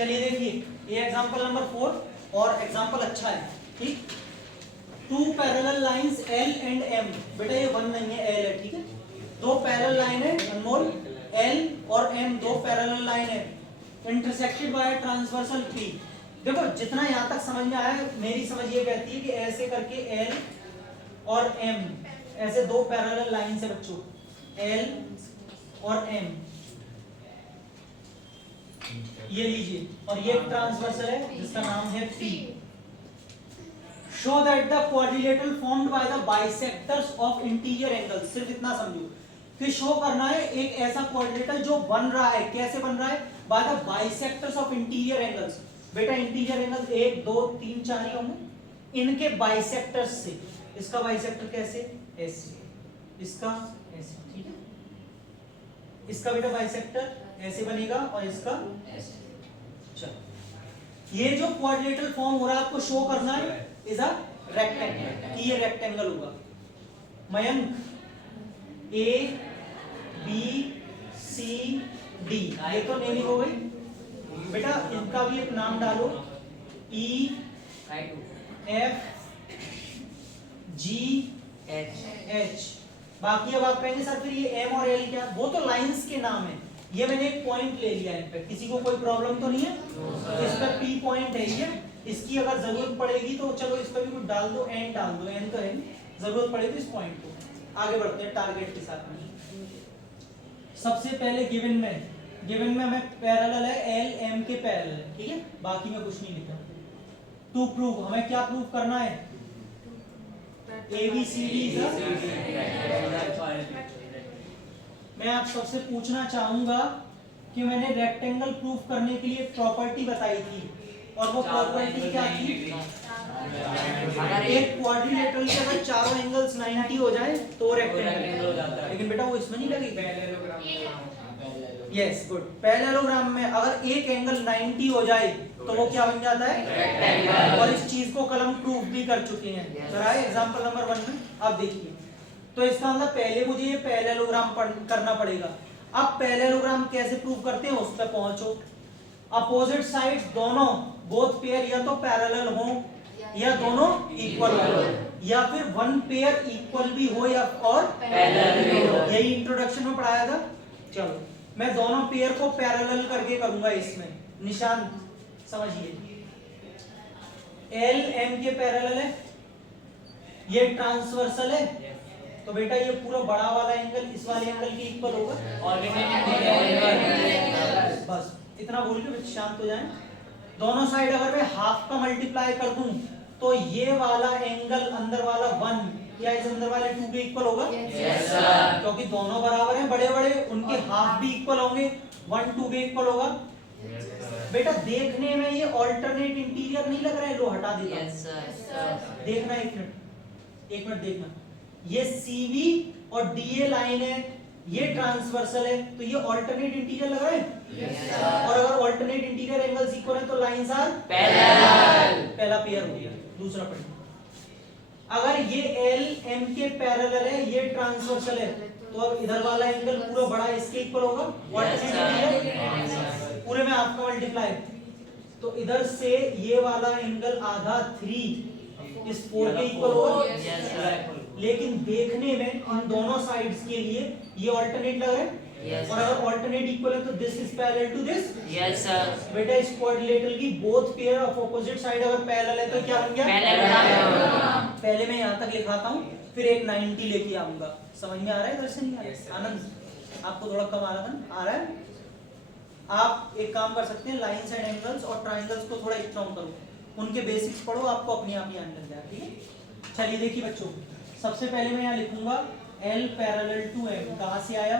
चलिए देखिए ये एग्जांपल नंबर 4 और एग्जांपल अच्छा है, ठीक। Two parallel lines L and M, बेटा ये 1 नहीं है, L है, ठीक है। दो पैरेलल लाइन है अनमोल, L और M दो पैरेलल लाइन है, इंटरसेक्टेड बाय ट्रांसवर्सल P। देखो जितना यहाँ तक समझ में आया, मेरी समझ ये कहती है कि ऐसे करके L और M ऐसे दो पैरेलल लाइन से बच्चों, L और M ये लीजिए, और ये ट्रांसवर्सल है जिसका नाम है P। Show that the quadrilateral formed by the bisectors of interior angles, सिर्फ इतना समझो कि शो करना है एक ऐसा क्वाड्रिलेटरल जो बन रहा है, कैसे बन रहा है, by the bisectors of interior angles. बेटा इंटीरियर एंगल 1 2 3 4 ही होंगे, इनके बाइसेक्टर्स से। इसका बाइसेक्टर कैसे, ऐसे, इसका ऐसे, ठीक है। इसका बेटा बाइसेक्टर ऐसे बनेगा और इसका ऐसे। चलो ये जो क्वाड्रिलेटरल फॉर्म हो रहा है आपको शो करना है इज अ रेक्टेंगल, कि ये रेक्टेंगल होगा। Mayank A B C D, ये तो नेमिंग हो गई बेटा, इनका भी एक नाम डालो, ई एफ जी एच। बाकी अब आप कहेंगे सर फिर ये एम और एल क्या, वो तो लाइंस के नाम है, ये मैंने एक पॉइंट ले लिया इन पे, किसी को कोई प्रॉब्लम तो नहीं है? इस पे पी पॉइंट है ये, इसकी अगर जरूरत पड़ेगी तो चलो इस पे भी कुछ डाल दो, एन डाल दो, एन तो है, जरूरत पड़ेगी इस पॉइंट को। आगे बढ़ते हैं टारगेट के साथ में। सबसे पहले गिवन में हमें पैरेलल है एल एम के पैरेलल है, ठीक है, बाकी में कुछ नहीं लिखा। टू प्रूव, हमें क्या प्रूव करना है, ABCD। मैं आप सबसे पूछना चाहूंगा कि मैंने रेक्टेंगल प्रूफ करने के लिए एक प्रॉपर्टी बताई थी, और वो प्रॉपर्टी क्या थी, एक क्वाड्रिलेटरल के अगर चारों एंगल्स 90 हो जाए तो रेक्टेंगल हो जाता है। लेकिन बेटा वो इसमें नहीं लगेगी, यस गुड, पैरेललोग्राम में अगर एक एंगल 90 हो जाए तो वो क्या बन जाता है, रेक्टेंगल। और इस चीज को कल हम प्रूफ भी कर चुके हैं, कराए एग्जांपल नंबर 1 में। अब देखिए, तो इसका मतलब पहले मुझे ये पैरेललोग्राम करना पड़ेगा। अब पैरेललोग्राम कैसे प्रूव करते हैं उस पर पहुंचो। अपोजिट साइड्स दोनों, बोथ पेयर या तो पैरेलल हो या दोनों इक्वल हो, या फिर वन पेयर इक्वल भी हो या और पैरेलल भी हो, यही इंट्रोडक्शन में पढ़ाया था। चलो मैं दोनों पेयर को पैरेलल करके करूंगा, इसमें निशान समझिए, एल एम के पैरेलल है, ये ट्रांसवर्सल है, तो बेटा ये पूरा बड़ा वाला एंगल इस वाले एंगल के इक्वल होगा, बस इतना बोल के शांत हो जाएं। दोनों साइड अगर मैं हाफ का मल्टीप्लाई कर दूं तो ये वाला एंगल अंदर वाला 1 या इस अंदर वाले 2 के इक्वल होगा, यस सर, क्योंकि दोनों बराबर हैं बड़े बड़े, उनके हाफ भी इक्वल होंगे, 1 2 के इक्वल होगा। बेटा देखने में ये ऑल्टरनेट इंटीरियर नहीं लग रहा है, लो हटा देता हूं, यस सर। देखना एक मिनट देखना, ये CV और DA लाइन है, ये ट्रांसवर्सल है, तो ये ऑल्टरनेट इंटीरियर लग रहा है, yes, और अगर ऑल्टरनेट इंटीरियर एंगल्स इक्वल है तो लाइंस आर पैरेलल, पहला पेयर हो गया। दूसरा पॉइंट, अगर ये L M के पैरेलल है, ये ट्रांसवर्सल है, तो अब इधर वाला एंगल पूरा बड़ा इसके इक्वल होगा, ऑल्टरनेट इंटीरियर पूरे में आपका मल्टीप्लाई, तो इधर से ये वाला एंगल आधा 3 इस 4 के इक्वल होगा, लेकिन देखने में इन दोनों साइड्स के लिए ये ऑल्टरनेट लग रहा है, yes, और अगर ऑल्टरनेट इक्वल है तो this is parallel to this, yes sir. बेटा इस क्वाड्रिलेटरल की both pair of opposite side अगर पैरेलल है तो क्या बन गया, पैरेलल। पहले मैं यहां तक लिखाता हूं, फिर एक 90 लेके आऊंगा। समझ में आ रहा है, इधर से नहीं आ रहा है? आनंद आपको थोड़ा कम आ रहा था, आ रहा है? आप एक काम कर सकते हैं, लाइंस एंड एंगल्स और ट्रायंगल्स को थोड़ा स्ट्रांग करो, उनके बेसिक्स पढ़ो, आपको अपने आप ही आने लग जाएगा, ठीक है। चलिए देखिए बच्चों, सबसे पहले मैं यहाँ लिखूंगा L पैरेलल टू M, कहां से आया,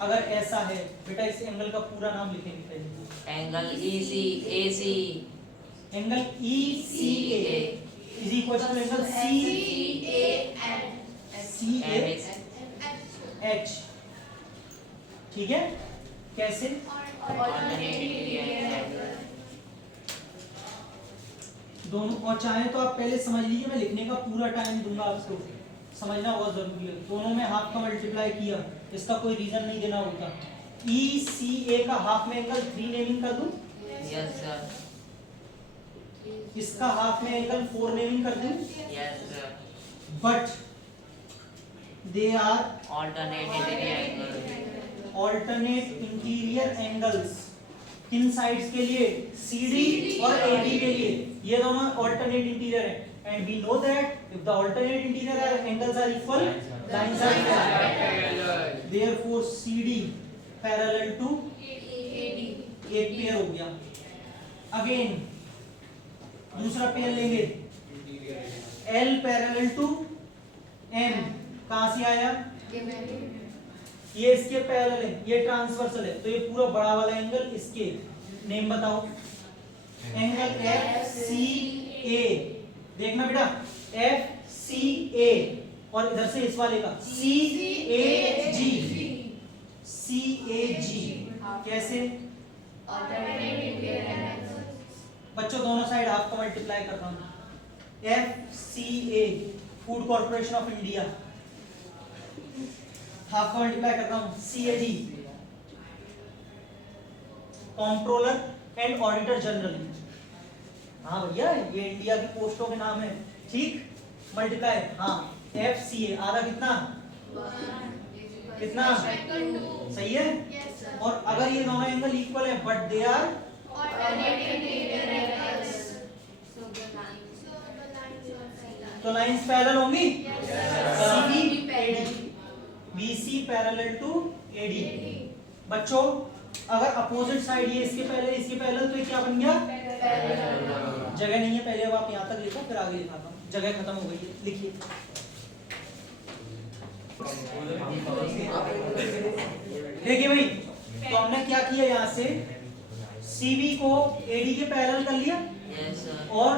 अगर ऐसा है बेटा इस एंगल का पूरा नाम लिखेंगे पहले, angle ECAC, angle ECA is equal to angle CAH, ठीक है। कैसे, दोनों, और चाहे तो आप पहले समझ लीजिए, मैं लिखने का पूरा टाइम दूंगा आपको, समझना बहुत जरूरी है। दोनों में हाफ का मल्टीप्लाई किया, इसका कोई रीजन नहीं देना होता, ECA का हाफ में एंगल 3 नेमिंग कर दूं, यस सर, इसका हाफ में एंगल 4 नेमिंग कर दूं, yes sir, but they are alternate interior angle, alternate interior angles. किन साइड्स के लिए? CD और AB के लिए, ये दोनों ऑल्टरनेट इंटीरियर है। And we know that if the alternate interior angles are equal, lines are parallel, therefore CD parallel to एक पेयर हो गया। अगेन दूसरा पेयर लेंगे, L पैरेलल टू M, कहां से आया? ये इसके पैरेलल है, ये ट्रांसवर्सल है, तो ये पूरा बड़ा वाला एंगल इसके नेम बताओ। एंगल FCA, देखना बेटा FCA, और इधर से इस वाले का CAG, CAG कैसे? बच्चों दोनों साइड हाफ का मल्टीप्लाई कर रहा हूं। FCA food corporation of India, half का मल्टीप्लाई कर रहा हूं। CAG controller and auditor general. हाँ भैया ये इंडिया की पोस्टों के नाम है, ठीक। मल्टीप्लाई, हाँ FCA आधा कितना? कितना? सही है। और अगर ये दोनों एंगल इक्वल है बट दे आर, तो लाइंस पैरेलल होंगी। BC parallel to AD। बच्चों अगर अपोजिट साइड ये इसके पहले तो ये क्या बन गया? जगह नहीं है, पहले अब आप यहाँ तक लिखो फिर आगे लिखाता हूँ, जगह खत्म हो गई है, लिखिए। देखिए भाई, तो हमने क्या किया, यहाँ से CB को AD के पैरेलल कर लिया, यस सर, और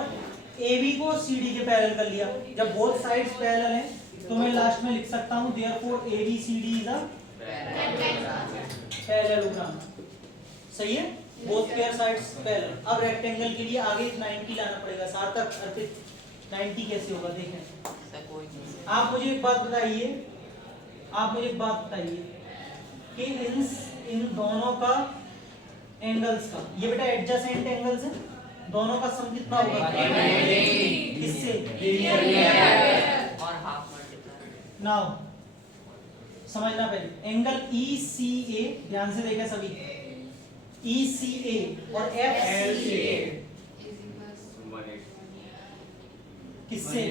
AB को CD के पैरेलल कर लिया। जब बोथ साइड्स पैरेलल हैं तो मैं लास्ट में लिख सकता हूँ therefore ABCD is a parallelogram. सही है, बोथ पेयर साइड्स पैरेलल। अब रेक्टेंगल के लिए आगे 90 लाना पड़ेगा, सार्थक अर्पित 90 कैसे होगा देखें। सर कोई नहीं, आप मुझे एक बात बताइए कि इन दोनों का एंगल्स का, ये बेटा एडजेसेंट एंगल्स है, दोनों का सम कितना होगा? किससे? और हाफ मल्टीप्लाई, नाउ समझना पहले, एंगल ECA, ध्यान से देखा सभी, ECA और FCA किससे?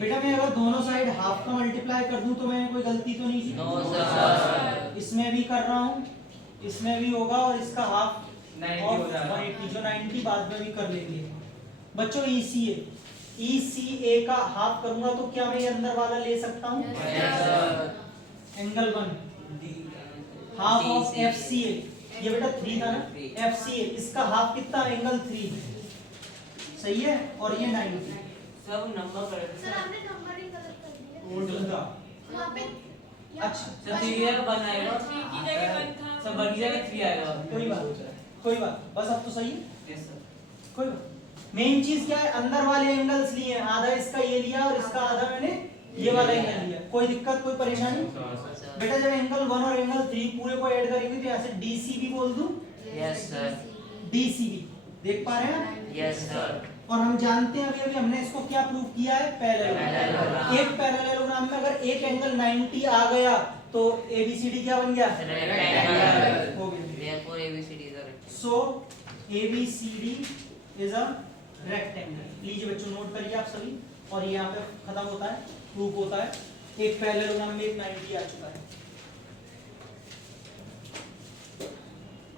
बेटा मैं अगर दोनों साइड हाफ का मल्टीप्लाई कर दूं तो मैंने कोई गलती तो नहीं की? नो सर, इसमें भी कर रहा हूं, इसमें भी होगा, और इसका हाफ 90 और हो जाएगा। 180 जो 90 बाद में भी कर लेंगे। बच्चों ECA का हाफ करूंगा तो क्या मैं ये अंदर वाला ले सकता हूं? एंगल 1 हाफ ऑफ FCA, ये बेटा 3 था ना, FCA इसका हाफ कितना? एंगल 3, सही है, और ये 90। सब नंबर करेक्ट सर आपने नंबरिंग गलत कर दिया वहाँ पे। अच्छा सर 3 की जगह 1 आएगा, थ्री की जगह 1 था। सर 1 की जगह 3 आएगा। कोई बात, बस अब तो सही है, यस सर, कोई बात। मेन चीज क्या है, अंदर वाले एंगल्स लिए हैं, आधा इसका ये लिया और इसका आधा मैंने ये वाला एंगल लिया। कोई दिक्कत, कोई परेशानी? बेटा जब एंगल 1 और एंगल 3 पूरे को ऐड करेंगे तो यहाँ से DCB बोल दूं, यस सर, DCB देख पा रहे हैं? यस सर, और हम जानते हैं अभी हमने इसको क्या प्रूव किया है? पैरेललोग्राम। एक पैरेललोग्राम में अगर एक एंगल 90 आ गया तो ABCD क्या बन गया? रेक्टेंगल, हो गया। therefore ABCD is a rectangle। So ABCD is a rectangle. लीजिए बच्चों नोट करिए आप सभी, और ये यहाँ पे खत्म होता है, प्रूफ होता है। एक पैरेललोग्राम में एक 90 आ चुका है।